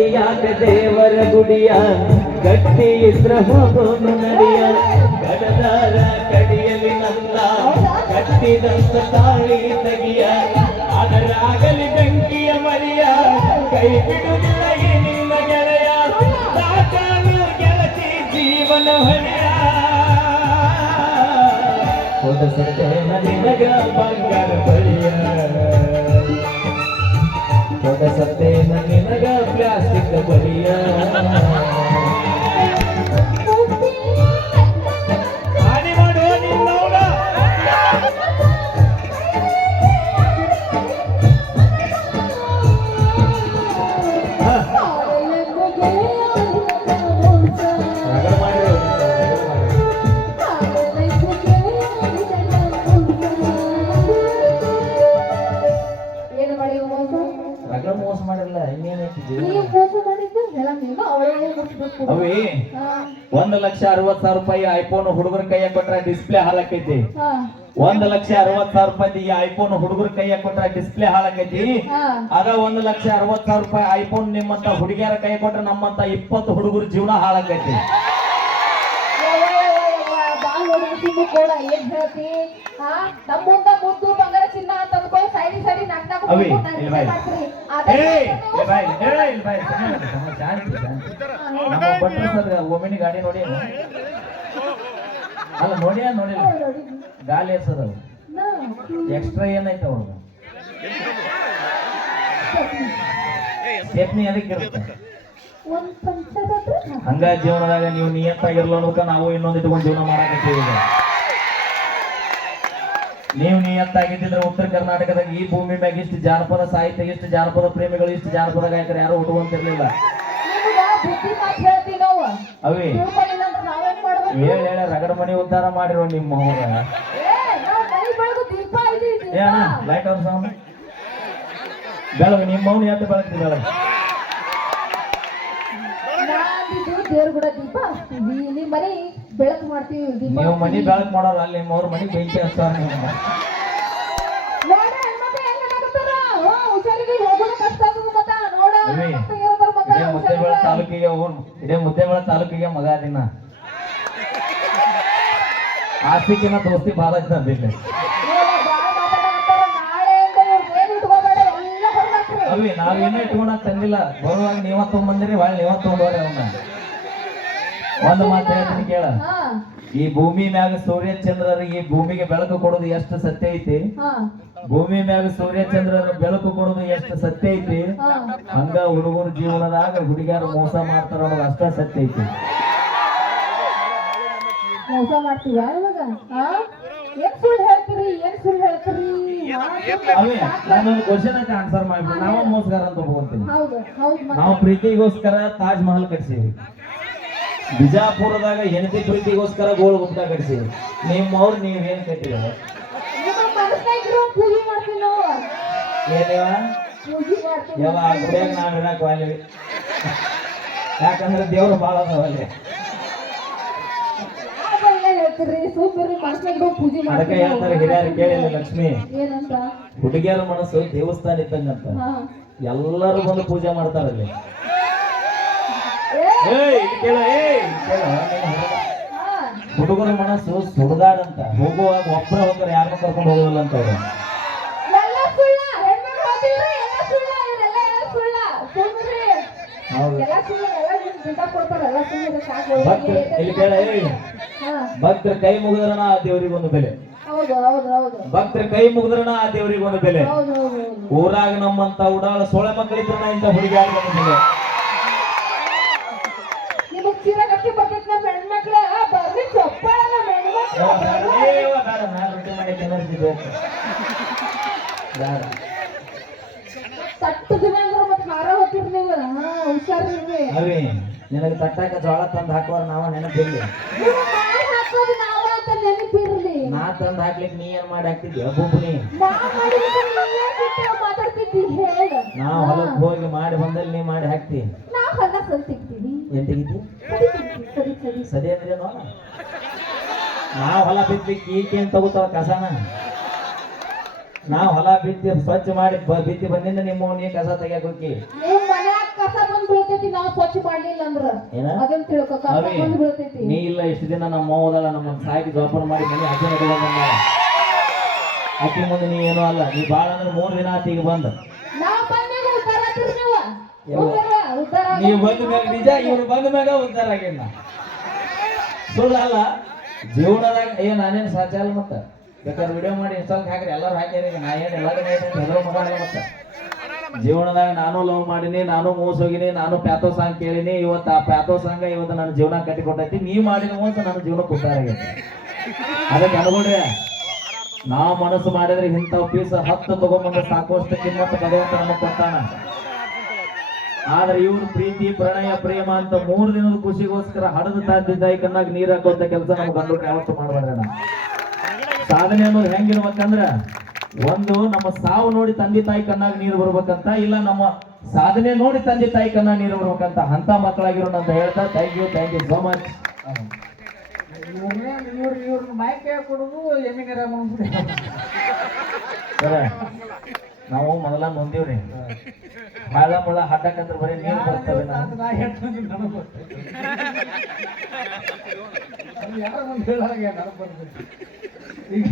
ಗಟ್ಟಿಯಾದ ದೇವರ ಗುಡಿಯ, ಗಟ್ಟಿ ಇದ್ರ ಹೋಗೋನು ನಡಿಯ ಗಡದಾರ ಕಡಿಯಲಿ ನಂದ, ಕಟ್ಟಿದಂತ ತಾಳಿ ತಗಿಯ. ಅದರಾಗಲಿ ಬೆಂಕಿಯ ಮರಿಯ, ಕೈ ಬಿಡುವುದಿಲ್ಲ ನಿನ್ನ ಗೆಳೆಯ. ಸಾಕಾನು ಗೆಳತಿ ಜೀವನ ಹೊಳೆಯ. ಹೊದಸತೆ ನಿನಗ ಬಂಗಾರ ಬಳಿಯ. ಹೊದಸತೆ ನಿನಗ ಪ್ಲಾಸ್ಟಿಕ್ ಏನು ಮಾಡಿಲ್ಲ ಮೋಸ ಮಾಡಿರಲ್ಲ ಇನ್ನೇನೈತಿ ನೀವು ಜೀವನ ಮೋಸ ಮಾಡಿದ್ದು ಎಲ್ಲ ನೀವು ಅವಳೇ ಮುಟ್ಬೇಕು ಅವಿ ಒಂದ್ ಲಕ್ಷ ಅರವತ್ ಸಾವಿರ ರೂಪಾಯಿ ಐಫೋನ್ ಹುಡುಗರ ಕೈಯಾಗ ಕೊಟ್ರ ಡಿಸ್ಪ್ಲೇ ಹಾಳಾಕೈತಿ. ಒಂದ್ ಲಕ್ಷ ಅರವತ್ ಸಾವಿರ ರೂಪಾಯಿ ಈ ಐಫೋನ್ ಹುಡುಗರ ಕೈಯಾಗ ಕೊಟ್ರ ಡಿಸ್ಪ್ಲೇ ಹಾಳಾಕೈತಿ. ಅದ ಒಂದ್ ಲಕ್ಷ ಅರವತ್ ಸಾವಿರ ರೂಪಾಯಿ ಐಫೋನ್ ನಿಮ್ಮಂತ ಹುಡುಗಿಯರ ಕೈ ಕೊಟ್ರೆ ನಮ್ಮಂತ ಇಪ್ಪತ್ತು ಹುಡುಗರ ಜೀವನ ಹಾಳಾಕೈತಿ. ಸುಮ್ಮನೆ ಕೂಡ ಏನ್ ಹೇಳ್ತಿ? ಹಾ ನಮ್ಮ ಮುಂದ ಮುದ್ದು ಬಂಗಾರ ಚಿನ್ನ ಅಂತ ಅಂದ್ಕೊಂಡು ಸೈಡಿ ಸೈಡಿ ನಾಕ್ ನಾಕ್ ಅವಿ, ಮುದ್ದು ನಾಕ್ ಇಲ್ಲಿ ಬಾಯ್. ಮಾಡ್ತೀರಿ. ಅದೇ ಏಯ್, ನೀವು ಏ ಬಾಯ್, ಏ ಇಲ್ಲಿ ಬಾಯ್, ಸುಮ್ನೆ ಇರು, ಸುಮ್ನೆ ಶಾಂತಿ, ಶಾಂತಿ. ನಮ್ಮ ಭಟ್ರು ಸರ್ ಒಮ್ಮಿನಿ ಗಾಡಿ ನೋಡಿ ಅಲ್ಲ. ನೋಡಿ ನೋಡಿಲ್ಲ? ನೋಡಿ. ಗಾಲಿ ಹೆಸರು ಎಕ್ಸ್ಟ್ರಾ ಏನೈತೆ ಅವ್ರದ್ದು ಸ್ಟೆಪ್ನಿ ಅದಕ್ಕೆ ಇರುತ್ತೆ. ಹಂಗ ಜೀವನದಾಗ ನೀವು ನಿಯತ್ತಾಗಿರ್ಲ ಅನ್ಬೇಕ ನಾವು ಇನ್ನೊಂದು ಇಟ್ಕೊಂಡು ಜೀವನ ಮಾಡಕತ್ತೀವಿ ನೀವು ನಿಯತ್ತಾಗಿದ್ದಿದ್ರೆ ಉತ್ತರ ಕರ್ನಾಟಕದಾಗ ಈ ಭೂಮಿ ಮ್ಯಾಗ ಇಷ್ಟು ಜಾನಪದ ಸಾಹಿತ್ಯ ಇಷ್ಟು ಜಾನಪದ ಪ್ರೇಮಿಗಳು ಇಷ್ಟು ಜಾನಪದ ಗಾಯಕರು ಯಾರು ಉಟ್ಕೊಂತಿರ್ಲಿಲ್ಲ ಅವಿ. ಹೇಳ ಹೇಳ ರಗಡ ಮನಿ ಉದ್ಧಾರ ಮಾಡಿರೋ ನಿಮ್ಮ ಲೈಟ್ ಅವ್ರ ಬೆಳಗ್ಗೆ ನಿಮ್ಮ ಮೌನ ಎದ್ದು ಬೆಳಗ್ತಿ ಬೆಳಗ್ಗೆ ದೇವ್ರ ಕೂಡ ದೀಪ. ಹಚ್ತೀವಿ ನಿಮ್ ಮನೆ ಬೆಳಕು ಮಾಡ್ತೀವಿ ದೀಪ ನೀವು ಮನಿ ಬೆಳಕು ಅಲ್ಲಿ ನಿಮ್ಮ ಅವ್ರ ಮನಿ ಬೆಂಕಿ ಹಚ್ತಾರ ಮುದ್ದೇಬೇಳ ಹುಷಾರಿಲ್ಲ. ತಾಲೂಕಿಗೆ ಹೋಗೋಣ ಇಡೇ ಮುದ್ದೇಬೇಳ ತಾಲೂಕಿಗೆ ಮಗ ದಿನ ಆಸ್ತಿಕಿನ ದೋಸ್ತಿ ಭಾಳ ಹೊರ್ಗಾಕ್ರಿ. ಅವಿ ನಾವೇನೇ ಇಟ್ಕೊಂಡ ತಂದಿಲ್ಲ. ಬರುವಾಗ ನೀವ ತಗೊಂಬಂದಿರಿ ಒಳ್ಳೆ ನೀವ ತಗೊಂಡೋರಿ ಅವನ್ನ ಒಂದು ಮಾತು ಹೇಳ್ತೀನಿ ಕೇಳ. ಈ ಭೂಮಿ ಮ್ಯಾಗ ಸೂರ್ಯ ಚಂದ್ರರು ಈ ಭೂಮಿಗೆ ಬೆಳಕು ಕೊಡೋದು ಎಷ್ಟು ಸತ್ಯ ಐತಿ? ಭೂಮಿ ಮ್ಯಾಗ ಸೂರ್ಯ ಚಂದ್ರರು ಬೆಳಕು ಕೊಡೋದು ಎಷ್ಟು ಸತ್ಯ ಐತಿ. ಹಂಗ ಹುಡುಗರ ಜೀವನದಾಗ ಹುಡುಗಿಯರು ಮೋಸ ಮಾಡ್ತಾರ ಅನ್ನೋದು ಅಷ್ಟ ಸತ್ಯ ಐತಿ. ಮೋಸ ಮಾಡ್ತೀವ. ನಾವು ಹಾ? ಏನ್ ಸುಳ್ಳು ಹೇಳ್ತೀರಿ? ಏನ್ ಸುಳ್ಳು ಹೇಳ್ತೀರಿ? ಹಾ, ಅವೇ ನಾನೊಂದು ಕ್ವಶನ್ ಅಂತ ಆನ್ಸರ್ ಮಾಡ್ಬಿಡಿ ನಾವ ಮೋಸಗಾರ ಅಂತ ನಾವು ಪ್ರೀತಿಗೋಸ್ಕರ ತಾಜ್ ಮಹಲ್ ಕಟ್ಸೀವಿ. ಬಿಜಾಪುರದಾಗ ಹೆಂಡತಿ ಪ್ರೀತಿಗೋಸ್ಕರ ಗೋಲ್ ಗುಪ್ತ ಕಟ್ಸಿ ನಿಮ್ಮವ್ರು ನೀವೇನ್ ಅವ್ರು ನಾವು. ಏನೇವ ಯಾವ ಗುಡಿಯಾಗ ಯಾಕಂದ್ರೆ ದೇವ್ರು ಭಾಳ ಅದಾವಲ್ಲಿ. ಅದಕ್ಕೆ ಹೇಳ್ತಾರೆ ಹಿರಿಯರು ಕೇಳಿಲ್ಲ ಲಕ್ಷ್ಮಿ. ಹುಡುಗಿಯರ ಮನಸ್ಸು ದೇವಸ್ಥಾನ ಇದ್ದಂಗಂತ. ಎಲ್ಲರೂ ಬಂದು ಪೂಜೆ ಮಾಡ್ತಾರಲ್ಲಿ. ಏ, ಕೇಳ ಏಯ್ ಇಲ್ಲಿ ಕೇಳ ನೀನು ಹುಡುಗ. ಹಾ. ಹುಡುಗನ ಮನಸ್ಸು ಸುಡ್ದಾಡಂತ ಹೋಗುವಾಗ ಒಬ್ಬರ ಹೋಗ್ತಾರೆ ಯಾರನ್ನೂ ಕರ್ಕೊಂಡು ಹೋಗೋದಿಲ್ಲ ಅಂತ ಅವ್ರು. ಭಕ್ತರ ಕೈ ಮುಗಿದ್ರನ ಆ ದೇವ್ರಿಗೆ ಒಂದು ಬೆಲೆ. ಭಕ್ತರ ಕೈ ಮುಗಿದ್ರನ ಆ ದೇವ್ರಿಗೆ ಒಂದು ಬೆಲೆ. ಊರಾಗ ನಮ್ಮಂತ ಉಡಾಳ ಸೋಳೆ ಮಕ್ಕಳಿದ್ರಣ ಇಂತ ಹುಡುಗಿ ಬೆಲೆ. ಅವಿ ನಿನಗೆ ತಟ್ಟಾಕ ಜೋಳ ತಂದು ಹಾಕುವಾರ ನಾವ ನೆನಪಿರ್ಲಿ. ನಾ ತಂದು ಹಾಕ್ಲಿಕ್ಕೆ ನೀ ಏನ್ ಮಾಡಿ ಹಾಕ್ತಿದ್ಯ ಬುಬ್ಬುನಿ ನಾ ಹೊಲಕ್ ಹೋಗಿ ಮಾಡಿ ಬಂದಲ್ಲಿ ನೀ ಮಾಡಿ ಹಾಕ್ತಿ. ಹೊಲ ಸರಿ ಸರಿ ಸರಿ ಅಂದ್ರೇನು ನಾವು ಹೊಲ ಬಿತ್ತಿ ಈಕೇನ್ ತಗೋತಾವ ಕಸನ? ನಾವು ಹೊಲ ಬಿತ್ತಿ ಸ್ವಚ್ಛ ಮಾಡಿ ಬ- ಬಿತ್ತಿ ಬಂದಿಂದ ನಿಮ್ಮ ನೀ ಕಸ ತೆಗಿಯಕ್ ಹೋಗಿ. ನೀವು ಮನ್ಯಾಗ ಕಸ ಕಸ ಬಂದ್ ಬೀಳ್ತೈತಿ ನಾವ್ ಸ್ವಚ್ಛ ಮಾಡ್ಲಿಲ್ಲ ಅಂದ್ರ. ಏನ? ಅದನ್ನ ತಿಳ್ಕೊ ಕಸ ಅವಿ, ಬಂದ್ ಬೀಳ್ತೈತಿ. ನೀ ಇಲ್ಲ ಇಷ್ಟು ದಿನ ನಮ್ಮ ಹೋದಲ್ಲ ನಮ್ಮ ಸಾಯಿ ಜೋಪಾನ ಮಾಡಿ ಮನೆ ಬಂದ ಆಕಿ ಮುಂದೆ ನೀ ಏನೂ ಅಲ್ಲ ನೀ ಬಾಳ ಅಂದ್ರೆ ಮೂರ್ ದಿನ ಆತ ಈಗ ಬಂದ. ನಾವ್ ಬಂದಾಗ ಉದ್ದಾರ ಆತೀರಿ ನೀವು. ಯಾವ? ಉದ್ದಾರ ಉದ್ದಾರ ನೀವು ಬಂದ ಮೇಲೆ ನಿಜ ಇವ್ರು ಬಂದ ಮ್ಯಾಗ ಉದ್ದಾರ ಆಗಿಲ್ಲ. ಸುಳ್ಳಲ್ಲ. ಜೀವನದಾಗ ಏ ನಾನೇನು ಸಾಧ್ಯ ಅಲ್ಲ ಮತ್ತ. ಬೇಕಾದ್ರೆ ವಿಡಿಯೋ ಮಾಡಿ ಇನ್ಸ್ಟಾಲ್ ಹಾಕ್ರಿ, ಎಲ್ಲರೂ ಹಾಕ್ಯಾರ ನಾ ಏನು ಮಗ ಅಲ್ಲ ಜೀವನದಾಗ ನಾನು ಲವ್ ಮಾಡೀನಿ, ನಾನು ಮೋಸ ಹೋಗಿನಿ, ನಾನು ಪ್ಯಾಥೋ ಸಾಂಗ್ ಕೇಳಿನಿ, ಇವತ್ತು ಆ ಪ್ಯಾಥೋ ಸಾಂಗ ಇವತ್ತು ನನ್ನ ಜೀವನ ಕಟ್ಟಿಕೊಟ್ಟೈತಿ ನೀ ಮಾಡಿದ ಮೋಸ ನನ್ನ ಜೀವನಕ್ಕೆ ಉದ್ದಾರ ಆಗೈತಿ ಅದಕ್ಕೆ ಅನ್ಕೊಡ್ರಿ, ನಾವು ಮನಸ್ಸು ಮಾಡಿದ್ರೆ ಇಂಥ ಪೀಸ್ ಹತ್ತು ತಗೊಂಬಂದ್ರೆ ಸಾಕುವಷ್ಟು ಕಿಮ್ಮತ್ತು ಭಗವಂತ ನಮಗೆ ಕೊಟ್ಟಾನ. ಆದ್ರೆ ಇವ್ರ ಪ್ರೀತಿ ಪ್ರಣಯ ಪ್ರೇಮ ಅಂತ ಮೂರು ದಿನದ ಖುಷಿಗೋಸ್ಕರ ಹಡದ ತಾಯಿ ತಾಯಿ ಕಣ್ಣಾಗ ನೀರ್ ಹಾಕುವಂತ ಕೆಲಸ ನಮ್ಗೆ ಗಂಡು ಯಾವತ್ತು ಮಾಡಬಾರ್ದ ನಾವು ಸಾಧನೆ ಅನ್ನೋದು ಹೆಂಗಿರ್ಬೇಕಂದ್ರ ಒಂದು ನಮ್ಮ ಸಾವು ನೋಡಿ ತಂದೆ ತಾಯಿ ಕಣ್ಣಾಗ ನೀರು ಬರ್ಬೇಕಂತ ಇಲ್ಲ ನಮ್ಮ ಸಾಧನೆ ನೋಡಿ ತಂದೆ ತಾಯಿ ಕಣ್ಣ ನೀರು ಬರ್ಬೇಕಂತ ಅಂತ ಮಕ್ಕಳಾಗಿರೋಣ ಅಂತ ಹೇಳ್ತಾ thank you thank you so much ಇವ್ರ ಇವ್ರ ಮೈಕ್ ಕೊಡುದು ನಾವು ಮೊದಲ ನೊಂದಿವ್ರಿ. ಹಳ್ಳ ಮಳ ಹಡ್ಡಕ್ಕಂದ್ರೆ ಬರೀ ನೀರು ಬರ್ತವೆ ಈಗ